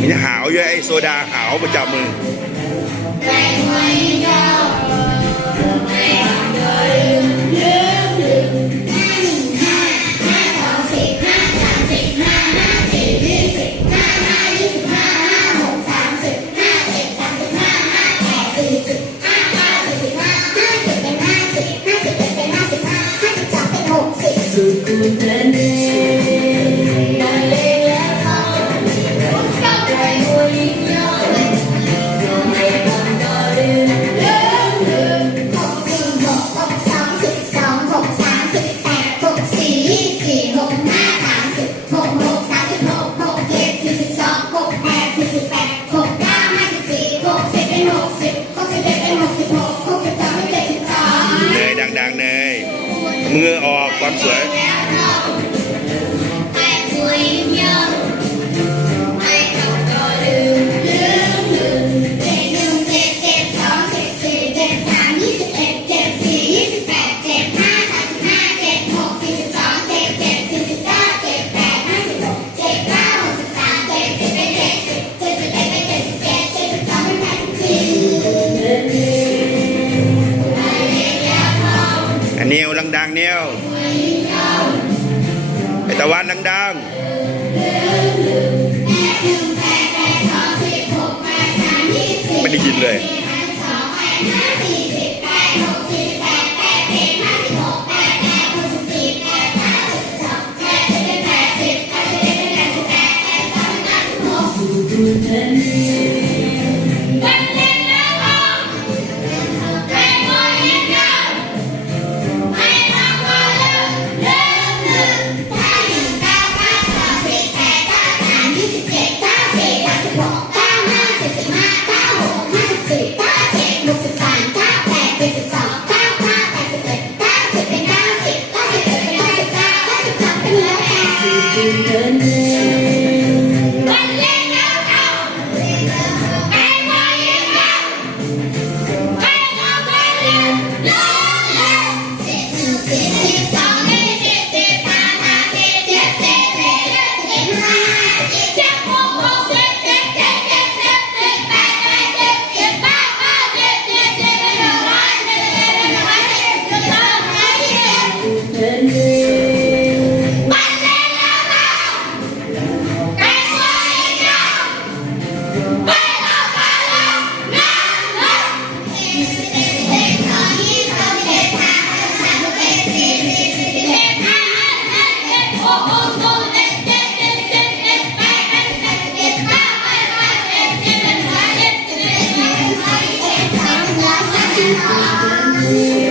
มีขาหาวเยอะไอโซดาหาวประจำมือ ดังๆเนย ย มือออกความสวย เนียวดังเนียวไอตะวันดังๆไม่ได้ยินเลย Thank you know? Amém.